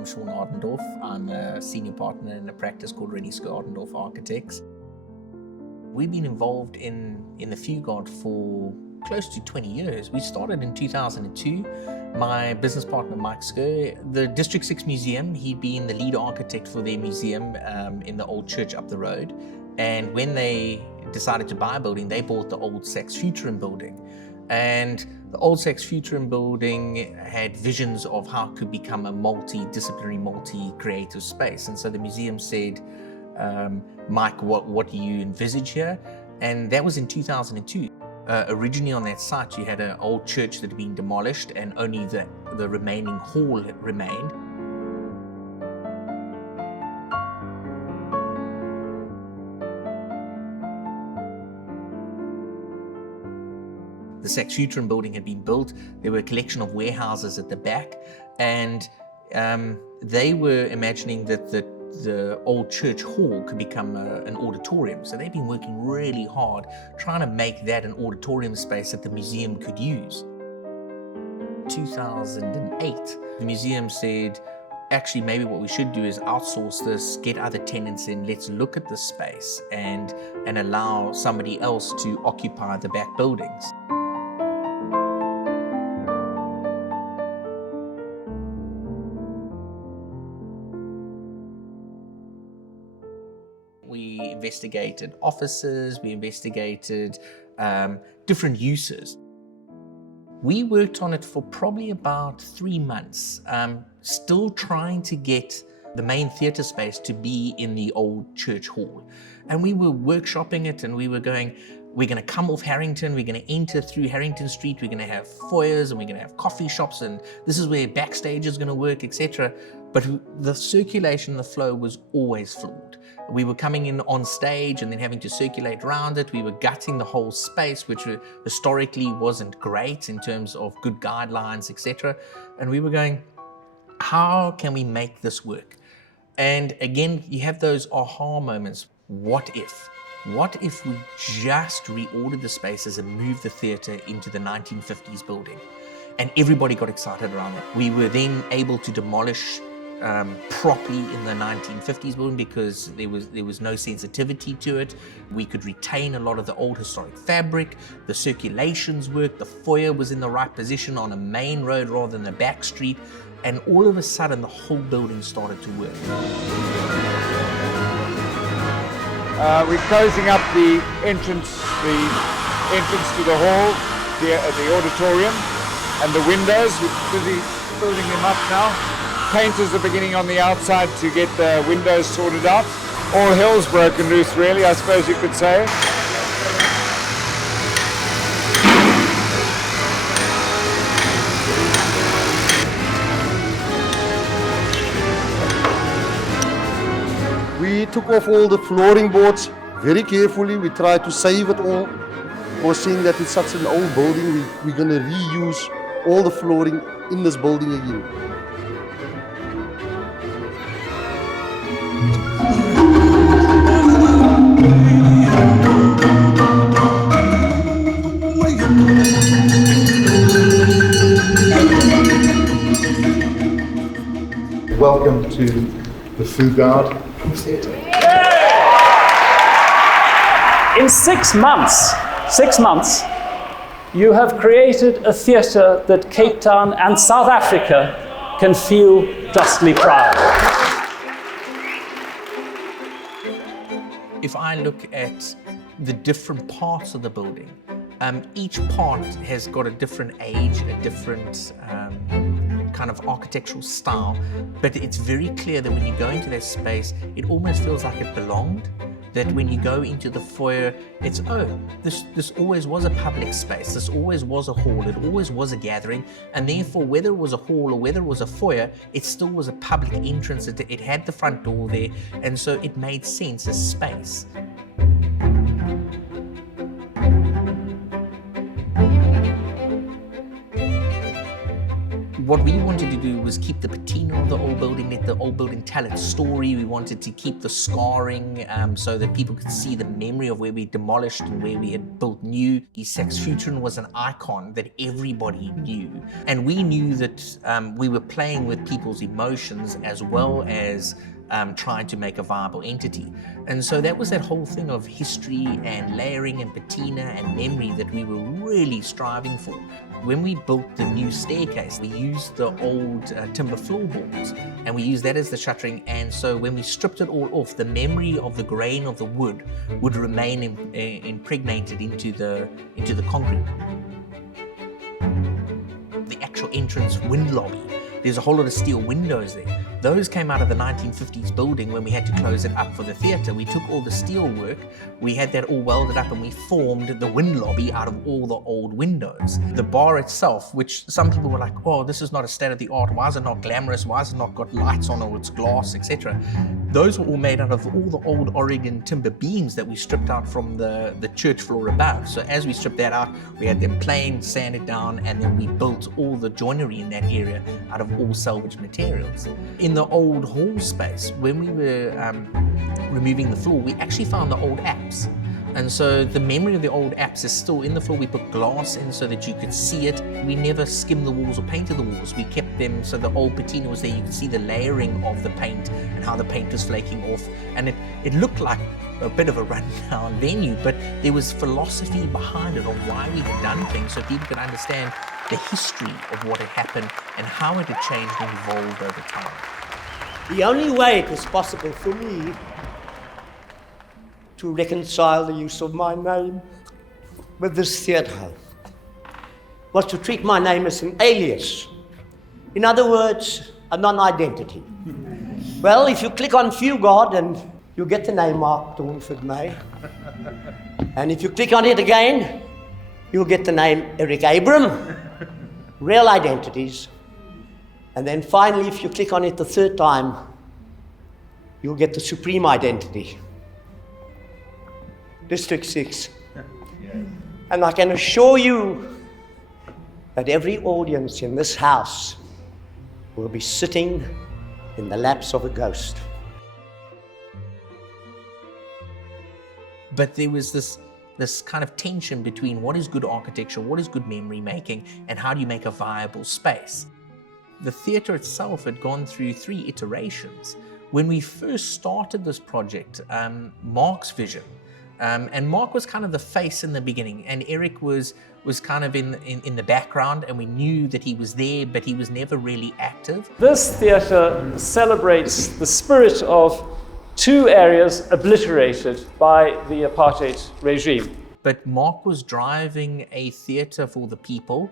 I'm Sean Ardendorf. I'm a senior partner in a practice called Ardendorf Architects. We've been involved in the Fugard for close to 20 years. We started in 2002. My business partner, Mike Skur, the District 6 Museum, he'd been the lead architect for their museum in the old church up the road. And when they decided to buy a building, they bought the old Saks Futurum building. And the old Saks Futurum building had visions of how it could become a multidisciplinary, multi-creative space. And so the museum said, Mike, what do you envisage here? And that was in 2002. Originally on that site, you had an old church that had been demolished and only the remaining hall remained. The Saks Futurum building had been built. There were a collection of warehouses at the back, and they were imagining that the old church hall could become an auditorium. So they've been working really hard trying to make that an auditorium space that the museum could use. 2008, the museum said, actually, maybe what we should do is outsource this, get other tenants in, let's look at the space and allow somebody else to occupy the back buildings. We investigated offices, we investigated different uses. We worked on it for probably about 3 months, still trying to get the main theatre space to be in the old church hall. And we were workshopping it, and we were going, we're going to come off Harrington, we're going to enter through Harrington Street, we're going to have foyers, and we're going to have coffee shops, and this is where backstage is going to work, etc. But the circulation, the flow was always flawed. We were coming in on stage and then having to circulate around it. We were gutting the whole space, which historically wasn't great in terms of good guidelines, etc. And we were going, how can we make this work? And again, you have those aha moments. What if? What if we just reordered the spaces and moved the theatre into the 1950s building? And everybody got excited around that. We were then able to demolish properly in the 1950s building because there was no sensitivity to it. We could retain a lot of the old historic fabric, the circulations worked, the foyer was in the right position on a main road rather than a back street, and all of a sudden the whole building started to work. We're closing up the entrance to the hall, the auditorium, and the windows. We're busy building them up now. Painters are beginning on the outside to get the windows sorted out. All hell's broken loose, really, I suppose you could say. We took off all the flooring boards very carefully. We tried to save it all. Because seeing that it's such an old building, we're going to reuse all the flooring in this building again. Welcome to the Fugard Theatre. In 6 months, you have created a theatre that Cape Town and South Africa can feel justly proud. If I look at the different parts of the building, each part has got a different age, a different kind of architectural style, but it's very clear that when you go into that space, it almost feels like it belonged. That when you go into the foyer, it's, oh, this always was a public space, this always was a hall, it always was a gathering, and therefore whether it was a hall or whether it was a foyer, it still was a public entrance, it had the front door there, and so it made sense as space. what we wanted to do was keep the patina of the old building, let the old building tell its story. We wanted to keep the scarring so that people could see the memory of where we demolished and where we had built new. Saxe Futron was an icon that everybody knew. And we knew that we were playing with people's emotions as well as trying to make a viable entity. And so that was that whole thing of history and layering and patina and memory that we were really striving for. When we built the new staircase, we used the old timber floorboards and we used that as the shuttering. And so when we stripped it all off, the memory of the grain of the wood would remain impregnated into the concrete. The actual entrance wind lobby, there's a whole lot of steel windows there. Those came out of the 1950s building when we had to close it up for the theatre. We took all the steel work, we had that all welded up, and we formed the wind lobby out of all the old windows. The bar itself, which some people were like, oh, this is not a state-of-the-art, why is it not glamorous, why has it not got lights on or it's glass, etc. Those were all made out of all the old Oregon timber beams that we stripped out from the church floor above. So as we stripped that out, we had them planed, sanded down, and then we built all the joinery in that area out of all salvaged materials. In the old hall space, when we were removing the floor, we actually found the old apse. And so the memory of the old apse is still in the floor. We put glass in so that you could see it. We never skimmed the walls or painted the walls. We kept them so the old patina was there. You could see the layering of the paint and how the paint was flaking off. And it looked like a bit of a rundown venue, but there was philosophy behind it on why we had done things so people could understand the history of what had happened and how it had changed and evolved over time. The only way it was possible for me to reconcile the use of my name with this theatre was to treat my name as an alias. In other words, a non-identity. Well, if you click on Fugard, and you get the name Mark Dawnford May. And if you click on it again, you'll get the name Eric Abram, real identities. And then finally, if you click on it the third time, you'll get the supreme identity, District 6. And I can assure you that every audience in this house will be sitting in the laps of a ghost. But there was this kind of tension between what is good architecture, what is good memory making, and how do you make a viable space. The theatre itself had gone through 3 iterations. When we first started this project, Mark's vision, and Mark was kind of the face in the beginning, and Eric was kind of in the background, and we knew that he was there, but he was never really active. This theatre celebrates the spirit of 2 areas obliterated by the apartheid regime. But Mark was driving a theatre for the people.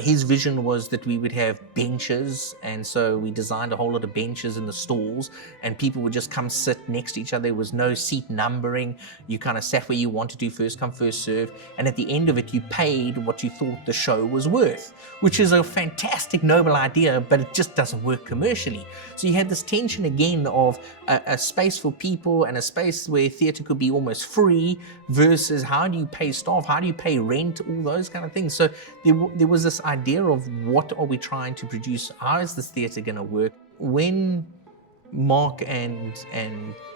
His vision was that we would have benches, and so we designed a whole lot of benches in the stalls, and people would just come sit next to each other. There was no seat numbering. You kind of sat where you wanted to, first come, first serve, and at the end of it, you paid what you thought the show was worth, which is a fantastic, noble idea, but it just doesn't work commercially. So you had this tension again of a space for people and a space where theatre could be almost free versus how do you pay staff, how do you pay rent, all those kind of things. So there was this idea of what are we trying to produce, how is this theatre going to work. When Mark and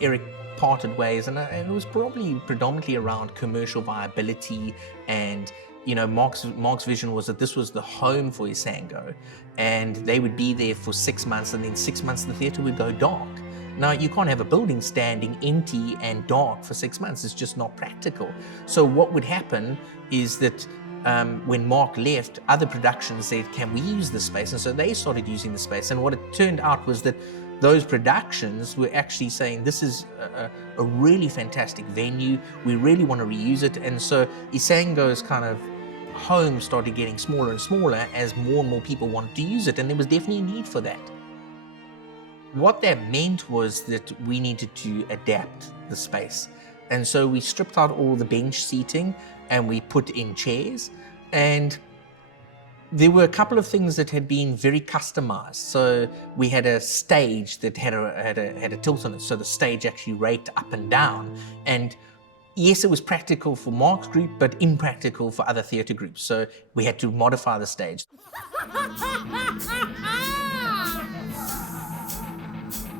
Eric parted ways, and it was probably predominantly around commercial viability, and you know, Mark's vision was that this was the home for Isango, and they would be there for 6 months, and then 6 months the theatre would go dark. Now, you can't have a building standing empty and dark for 6 months. It's just not practical. So what would happen is that when Mark left, other productions said, can we use this space? And so they started using the space. And what it turned out was that those productions were actually saying, this is a really fantastic venue. We really want to reuse it. And so Isango's kind of home started getting smaller and smaller as more and more people wanted to use it. And there was definitely a need for that. What that meant was that we needed to adapt the space. And so we stripped out all the bench seating and we put in chairs. And there were a couple of things that had been very customized. So we had a stage that had a tilt on it, so the stage actually raked up and down. And yes, it was practical for Mark's group, but impractical for other theatre groups. So we had to modify the stage.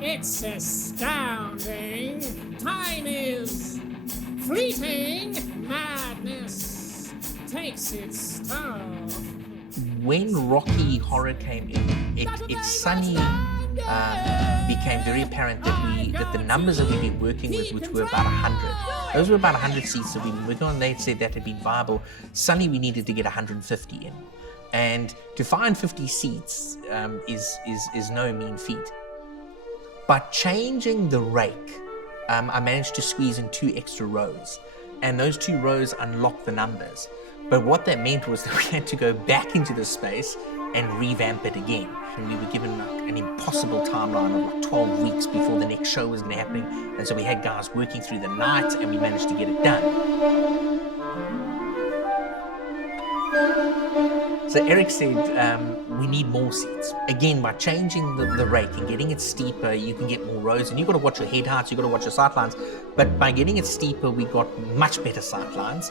It's astounding. Time is fleeting. Madness takes its toll. When Rocky Horror came in, it suddenly became very apparent that the numbers that we've been working with, which were about 100, those were about 100 seats that we've been working on. They said that had been viable. Suddenly we needed to get 150 in. And to find 50 seats is no mean feat. But changing the rake, I managed to squeeze in 2 extra rows. And those 2 rows unlocked the numbers. But what that meant was that we had to go back into the space and revamp it again. And we were given an impossible timeline of 12 weeks before the next show was happening. And so we had guys working through the night and we managed to get it done. So Eric said, we need more seats. Again, by changing the rake and getting it steeper, you can get more rows, and you've got to watch your head heights, you've got to watch your sight lines. But by getting it steeper, we got much better sight lines.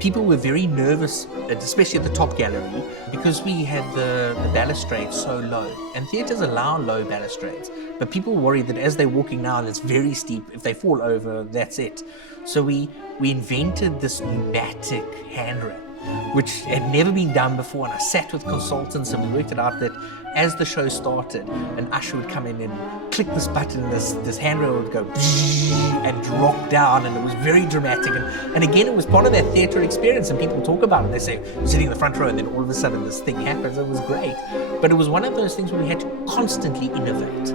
People were very nervous, especially at the top gallery, because we had the balustrades so low. And theatres allow low balustrades, but people were worried that as they're walking now, it's very steep. If they fall over, that's it. So we invented this pneumatic handrail, which had never been done before. And I sat with consultants and we worked it out that as the show started, an usher would come in and click this button, and this handrail would go and drop down, and it was very dramatic. And again, it was part of that theatre experience, and people talk about it. They say, you're sitting in the front row, and then all of a sudden this thing happens. It was great. But it was one of those things where we had to constantly innovate.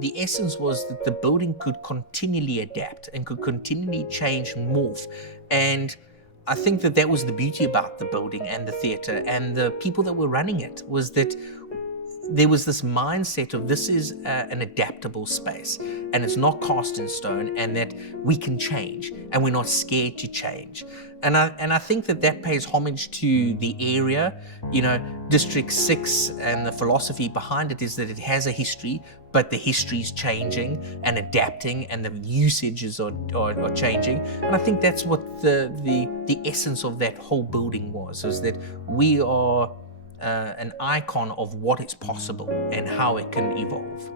The essence was that the building could continually adapt and could continually change, morph. And I think that was the beauty about the building and the theatre and the people that were running it, was that there was this mindset of this is an adaptable space and it's not cast in stone, and that we can change and we're not scared to change. And I think that pays homage to the area. You know, District 6 and the philosophy behind it is that it has a history, but the history is changing and adapting, and the usages are changing. And I think that's what the essence of that whole building was that we are an icon of what is possible and how it can evolve.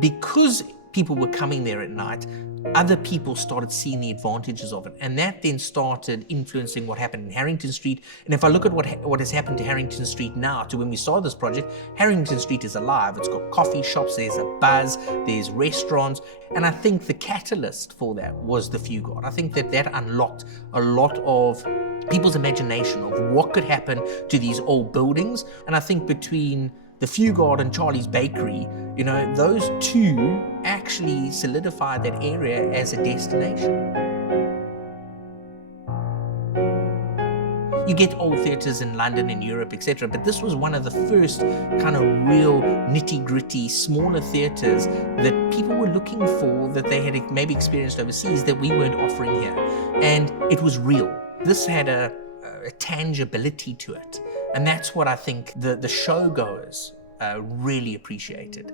Because people were coming there at night, other people started seeing the advantages of it, and that then started influencing what happened in Harrington Street. And if I look at what has happened to Harrington Street now to when we started this project, Harrington Street is alive. It's got coffee shops, there's a buzz, there's restaurants, and I think the catalyst for that was the Fugard. I think that unlocked a lot of people's imagination of what could happen to these old buildings. And I think between the Fugard and Charlie's Bakery, you know, those two actually solidified that area as a destination. You get old theatres in London and Europe, etc., but this was one of the first kind of real nitty-gritty, smaller theatres that people were looking for, that they had maybe experienced overseas that we weren't offering here. And it was real. This had a tangibility to it. And that's what I think the showgoers really appreciated.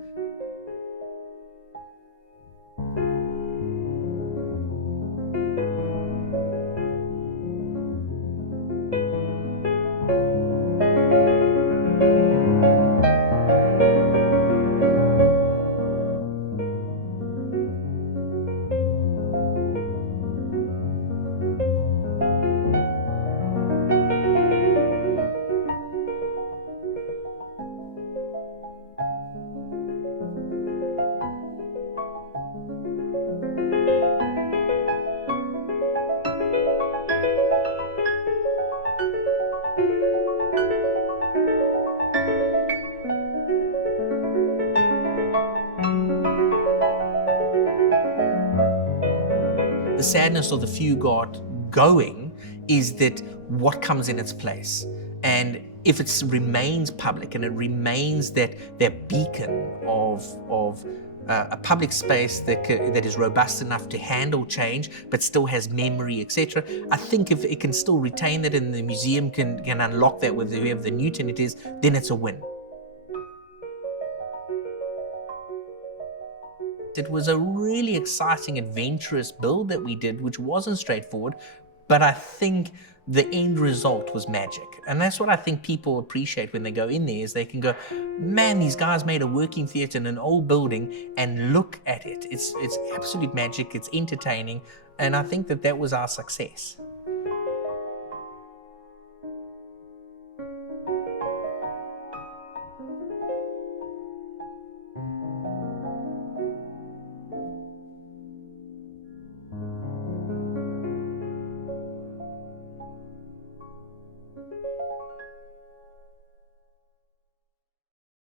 The sadness of the Fugard going is that what comes in its place. And if it remains public and it remains that beacon of a public space that is robust enough to handle change but still has memory, etc., I think if it can still retain that and the museum can unlock that with whoever the Newton it is, then it's a win. It was a really exciting, adventurous build that we did, which wasn't straightforward, but I think the end result was magic. And that's what I think people appreciate when they go in there, is they can go, man, these guys made a working theatre in an old building, and look at it. It's absolute magic, it's entertaining, and I think that was our success.